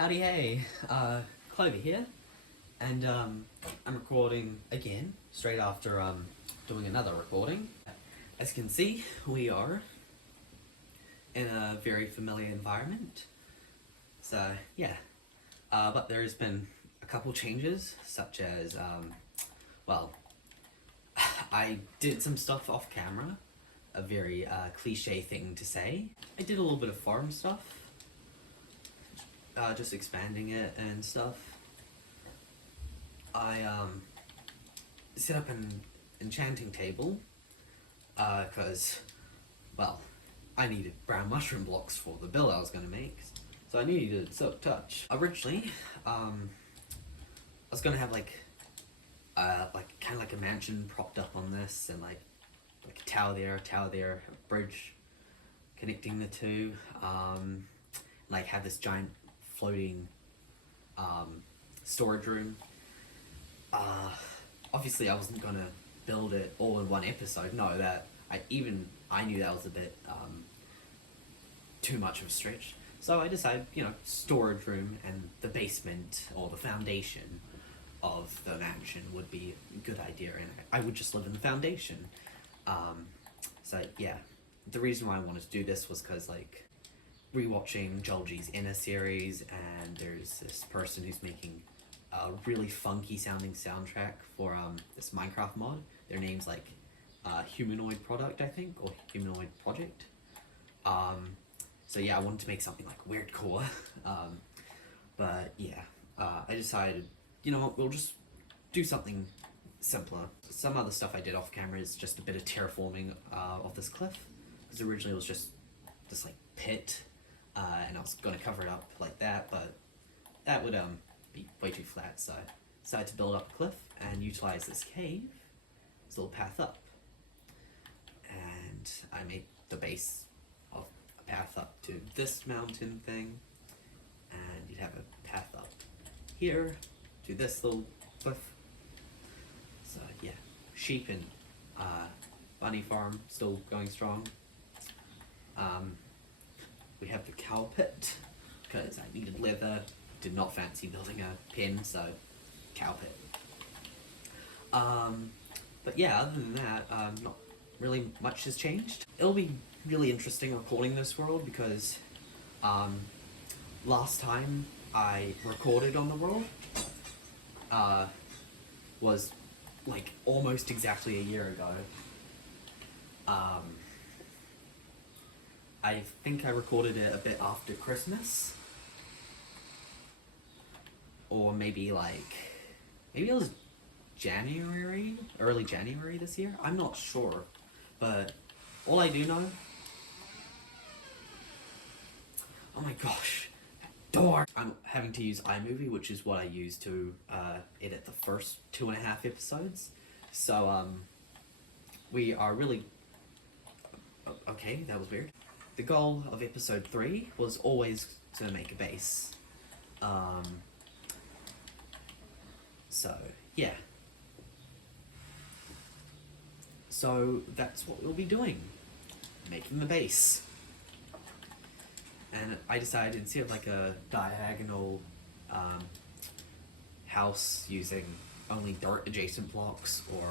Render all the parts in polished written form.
Howdy hey, Clover here, and I'm recording again, straight after doing another recording. As you can see, we are in a very familiar environment, so yeah, but there's been a couple changes, such as, well, I did some stuff off camera, a very cliche thing to say. I did a little bit of farm stuff, just expanding it and stuff. I set up an enchanting table because, well, I needed brown mushroom blocks for the build I was going to make, so I needed silk touch. Originally, I was going to have like kind of like a mansion propped up on this, and like a tower there, a bridge connecting the two, like have this giant floating storage room. Obviously I wasn't gonna build it all in one episode. No, that I knew that was a bit too much of a stretch. So I decided, storage room and the basement or the foundation of the mansion would be a good idea, and I would just live in the foundation. So yeah, the reason why I wanted to do this was because like rewatching Joel's Inner series, and there's this person who's making a really funky sounding soundtrack for this Minecraft mod. Their name's like Humanoid Product, I think, or Humanoid Project. So yeah, I wanted to make something like weirdcore. But yeah, I decided, you know what, we'll just do something simpler. Some other stuff I did off camera is just a bit of terraforming of this cliff, because originally it was just this like pit, and I was going to cover it up like that, but that would be way too flat, so I decided to build up a cliff and utilize this cave, this little path up. And I made the base of a path up to this mountain thing, and you'd have a path up here to this little cliff. So yeah, sheep and bunny farm still going strong. We have the cow pit, because I needed leather, did not fancy building a pen, so cow pit. But yeah, other than that, not really much has changed. It'll be really interesting recording this world, because last time I recorded on the world was like almost exactly a year ago. I think I recorded it a bit after Christmas, or maybe it was January, early January this year. I'm not sure, but all I do know, oh my gosh, door! I'm having to use iMovie, which is what I use to edit the first 2.5 episodes. So we are really, okay, that was weird. The goal of episode 3 was always to make a base. So yeah. So that's what we'll be doing, making the base. And I decided, instead of like a diagonal house using only dirt adjacent blocks, or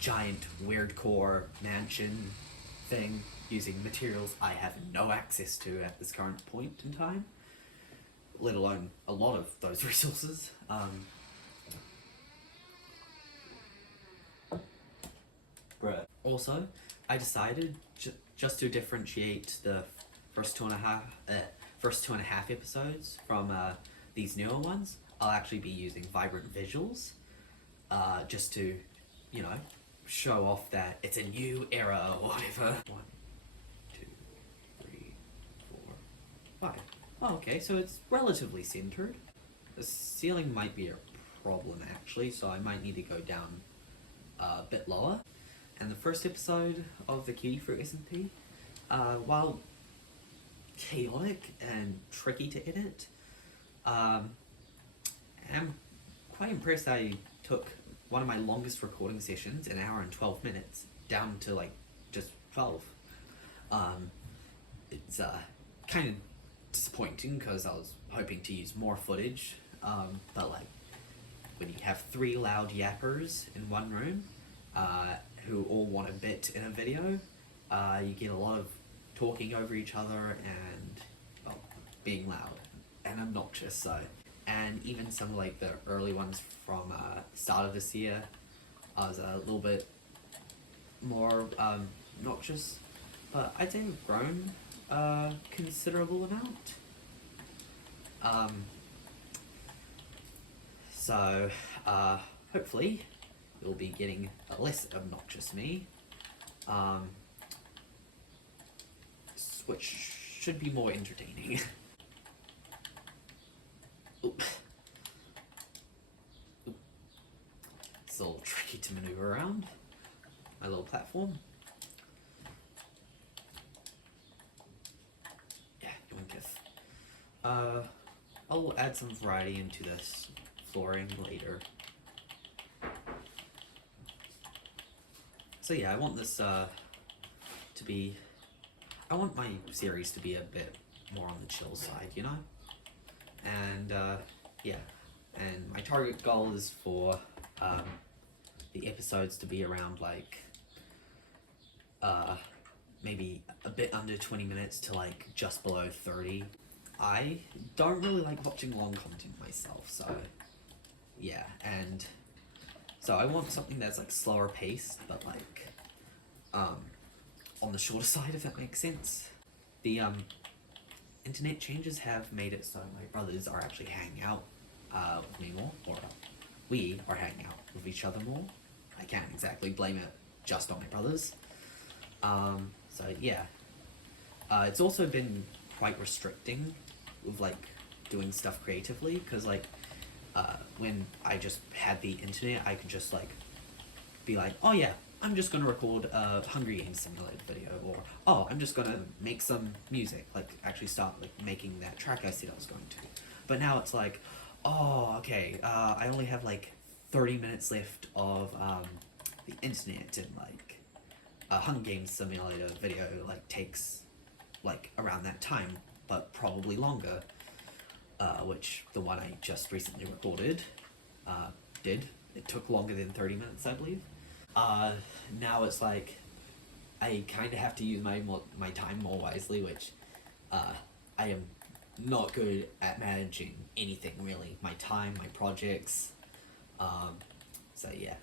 giant weirdcore mansion thing using materials I have no access to at this current point in time, let alone a lot of those resources. Also, I decided just to differentiate the first two and a half episodes from these newer ones, I'll actually be using vibrant visuals, just to, show off that it's a new era or whatever. 1, 2, 3, 4, 5. Oh, okay, so it's relatively centered. The ceiling might be a problem actually, so I might need to go down a bit lower. And the first episode of the Kiwi Fruit SMP, while chaotic and tricky to edit, I'm quite impressed I took one of my longest recording sessions, 1 hour and 12 minutes, down to like just 12. It's kind of disappointing because I was hoping to use more footage. But like when you have 3 loud yappers in one room, who all want a bit in a video, you get a lot of talking over each other and, well, being loud and obnoxious. So, and even some of like the early ones from start of this year, I was a little bit more obnoxious, but I'd say we've grown a considerable amount. So hopefully you'll be getting a less obnoxious me, which should be more entertaining. Oop. Oop. It's a little tricky to maneuver around my little platform. Yeah, yoinketh. I'll add some variety into this flooring later. So yeah, I want this to be, I want my series to be a bit more on the chill side, you know? And yeah, and my target goal is for the episodes to be around like maybe a bit under 20 minutes to like just below 30. I don't really like watching long content myself, so yeah, and so I want something that's like slower paced, but like on the shorter side, if that makes sense. The internet changes have made it so my brothers are actually hanging out with me more, or we are hanging out with each other more. I can't exactly blame it just on my brothers. So yeah, it's also been quite restricting with like doing stuff creatively, because like when I just had the internet, I could just like be like, oh yeah, I'm just gonna record a Hungry Games Simulator video, or oh, I'm just gonna make some music, like actually start like making that track I said I was going to. But now it's like, oh, okay, I only have like 30 minutes left of the internet, and like a Hunger Games Simulator video like takes like around that time, but probably longer, which the one I just recently recorded did. It took longer than 30 minutes, I believe. Now it's like I kind of have to use my time more wisely, which I am not good at managing anything really. My time, my projects. So yeah.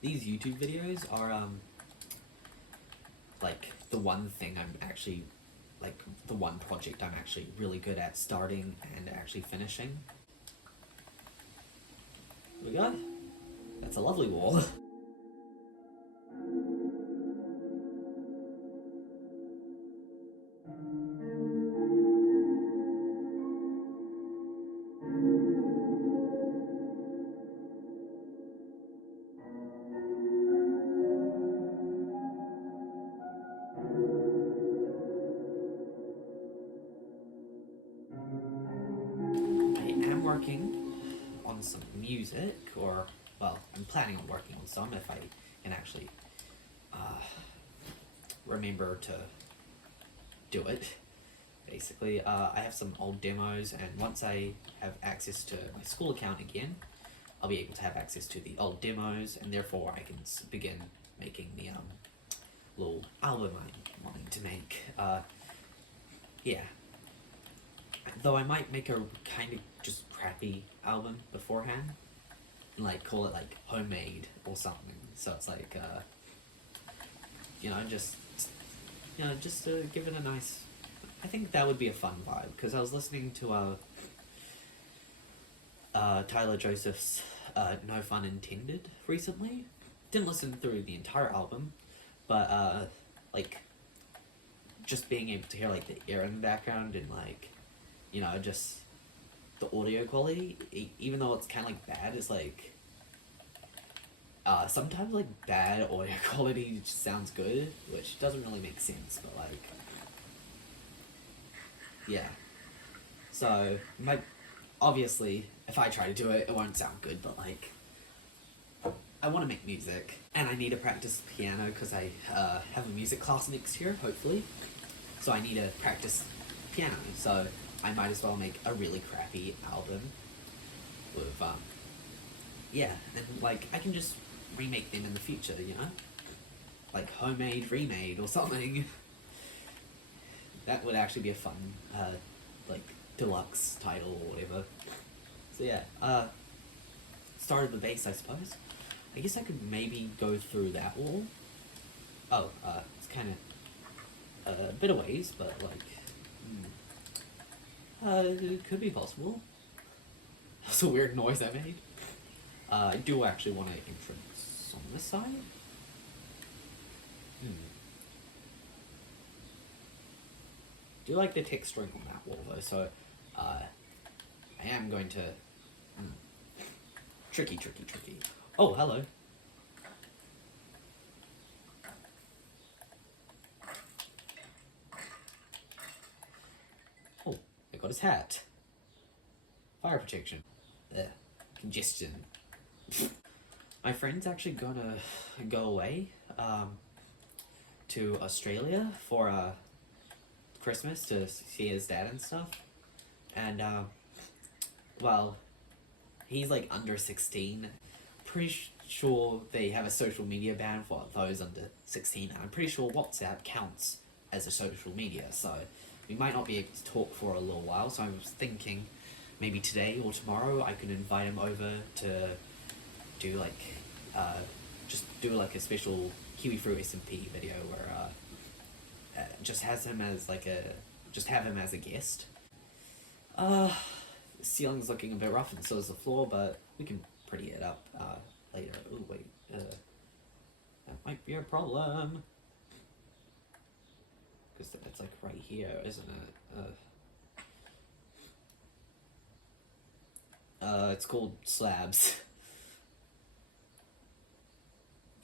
These YouTube videos are like the one thing I'm actually, like the one project I'm actually really good at starting and actually finishing. Here we go. That's a lovely wall. I am working on some music, or, well, I'm planning on working on some if I can actually remember to do it. Basically, I have some old demos, and once I have access to my school account again, I'll be able to have access to the old demos, and therefore I can begin making the little album I'm wanting to make. Yeah. Though I might make a kind of just crappy album beforehand, and like call it like homemade or something. So it's like, just give it a nice. I think that would be a fun vibe, because I was listening to Tyler Joseph's No Fun Intended recently. Didn't listen through the entire album, but like just being able to hear like the air in the background and like, just the audio quality, even though it's kind of like bad, it's like sometimes like bad audio quality just sounds good, which doesn't really make sense, but like, yeah. So obviously if I try to do it, it won't sound good, but like I want to make music, and I need to practice piano because I have a music class next year, hopefully. So I need to practice piano. So I might as well make a really crappy album with yeah, and like I can just remake them in the future, you know, like homemade remade or something. That would actually be a fun like deluxe title or whatever. So yeah, start of the bass, I suppose. I guess I could maybe go through that wall. Oh, it's kind of a bit of ways, but like, it could be possible. That's a weird noise I made. I do actually want an entrance on this side. Do you like the texturing on that wall though? So, I am going to tricky. Oh, hello. Oh, I got his hat. Fire protection. There. Congestion. My friend's actually gonna go away to Australia for Christmas to see his dad and stuff. And well, he's like under 16. Pretty sure they have a social media ban for those under 16. And I'm pretty sure WhatsApp counts as a social media, so we might not be able to talk for a little while. So I was thinking maybe today or tomorrow I could invite him over to do like just do like a special Kiwi Fruit SMP video where just has him as like just have him as a guest. The ceiling's looking a bit rough and so is the floor, but we can pretty it up later. Oh wait, that might be a problem. Because it's like right here, isn't it? It's called slabs.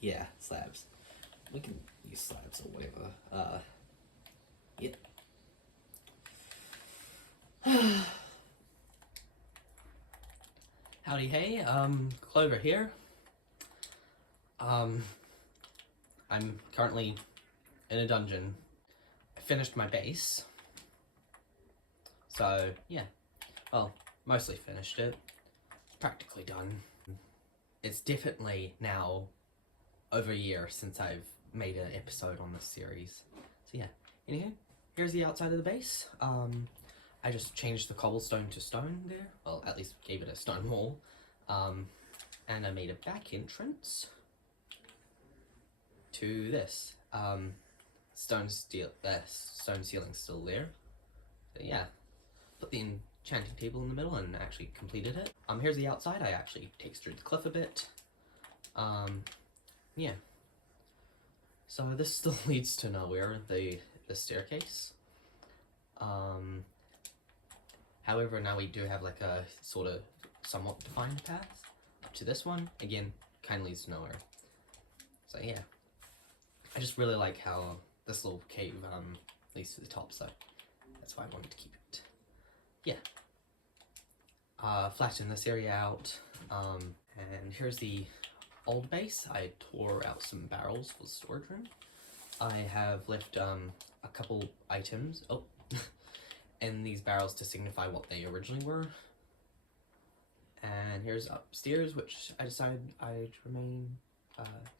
Yeah, slabs. We can use slabs or whatever. Yep. Howdy hey, Clover here. I'm currently in a dungeon. I finished my base. So, yeah. Well, mostly finished it. Practically done. It's definitely now over a year since I've made an episode on this series. So yeah, anywho, here's the outside of the base. I just changed the cobblestone to stone there. Well, at least gave it a stone wall. And I made a back entrance to this. Stone ceiling's still there. So yeah, put the enchanting table in the middle and actually completed it. Here's the outside. I actually textured the cliff a bit. Yeah. So this still leads to nowhere, the staircase. However, now we do have like a sort of somewhat defined path up to this one. Again, kind of leads to nowhere. So yeah, I just really like how this little cave leads to the top, so that's why I wanted to keep it. Yeah. Flatten this area out, and here's the old base. I tore out some barrels for the storage room. I have left a couple items in these barrels to signify what they originally were. And here's upstairs, which I decided I'd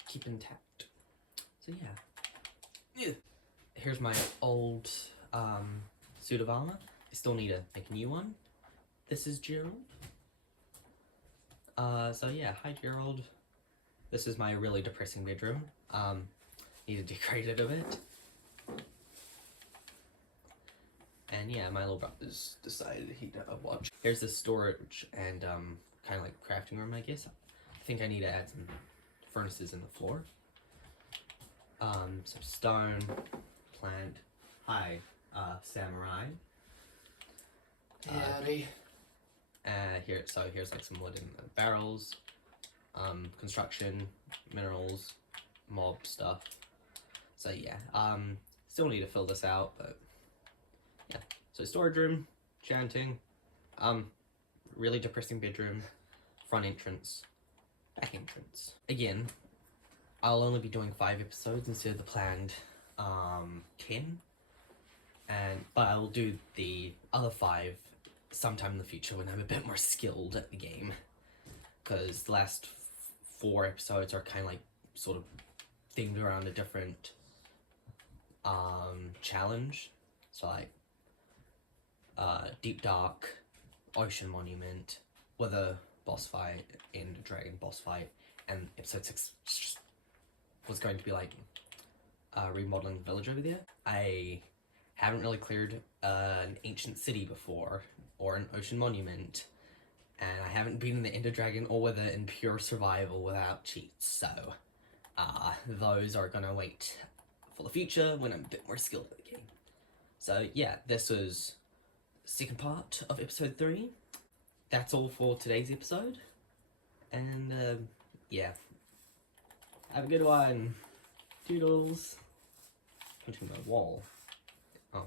keep intact. So yeah. Here's my old suit of armor. I still need to make a new one. This is Gerald. So yeah, hi Gerald. This is my really depressing bedroom. Need to decorate it a bit. And yeah, my little brother's decided he'd watch. Here's the storage and kind of like crafting room, I guess. I think I need to add some furnaces in the floor. Some stone, plant. Hi, samurai. Howdy. Here's like some wood in the barrels. Construction, minerals, mob stuff. So yeah, still need to fill this out, but yeah. So storage room, chanting, really depressing bedroom, front entrance, back entrance. Again, I'll only be doing 5 episodes instead of the planned 10. But I will do the other 5 sometime in the future when I'm a bit more skilled at the game. Because the last 4 episodes are kind of like sort of themed around a different challenge. So like Deep Dark, Ocean Monument, with a boss fight, and a dragon boss fight, and episode 6 was going to be like remodeling the village over there. I haven't really cleared an ancient city before, or an ocean monument, and I haven't beaten the Ender Dragon or with it in pure survival without cheats, so those are gonna wait for the future when I'm a bit more skilled at the game. So yeah, this was the second part of episode 3. That's all for today's episode, and yeah, have a good one. Doodles. Punching my wall. Oh.